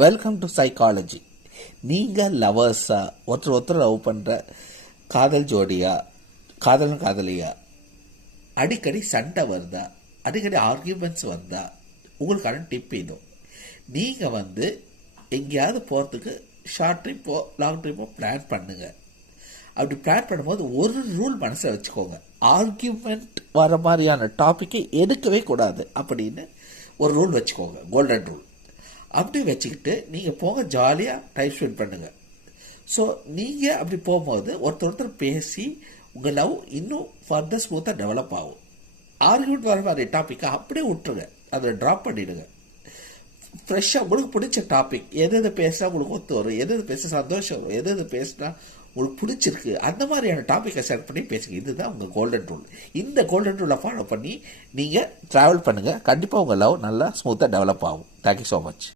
Welcome to psychology. நீங்கள் லவர்ஸாக ஒருத்தர் love பண்ணுற காதல் ஜோடியா, காதலியா, அடிக்கடி சண்டை வருதா, அடிக்கடி ஆர்கியூமெண்ட்ஸ் வருதா, உங்களுக்கான டிப் இது. நீங்கள் எங்கேயாவது போகிறதுக்கு ஷார்ட் ட்ரிப்போ லாங் ட்ரிப்போ பிளான் பண்ணுங்கள். அப்படி பிளான் பண்ணும்போது ஒரு ரூல் மனசில் வச்சுக்கோங்க. ஆர்கியூமெண்ட் வர மாதிரியான டாப்பிக்கை எடுக்கவே கூடாது அப்படின்னு ஒரு ரூல் வச்சுக்கோங்க, கோல்டன் ரூல். அப்படி வச்சுக்கிட்டு நீங்கள் போங்க, ஜாலியாக டைம் ஸ்பெண்ட் பண்ணுங்கள். ஸோ நீங்கள் அப்படி போகும்போது ஒருத்தர் பேசி உங்கள் லவ் இன்னும் ஃபர்தர் ஸ்மூத்தாக டெவலப் ஆகும். ஆர்கியூமெண்ட் வர மாதிரி டாப்பிக்கை அப்படியே விட்டுருங்க, அதை ட்ராப் பண்ணிவிடுங்க. ஃப்ரெஷ்ஷாக உங்களுக்கு பிடிச்ச டாபிக், எது பேசினா உங்களுக்கு ஒத்து வரும், எது பேச சந்தோஷம் வரும், எது பேசினா உங்களுக்கு பிடிச்சிருக்கு, அந்த மாதிரியான டாப்பிக்கை செலக்ட் பண்ணி பேசுங்க. இதுதான் உங்கள் கோல்டன் ரூல். இந்த கோல்டன் ரூலை ஃபாலோ பண்ணி நீங்கள் ட்ராவல் பண்ணுங்கள். கண்டிப்பாக உங்கள் லவ் நல்லா ஸ்மூத்தாக டெவலப் ஆகும். Thank you so much.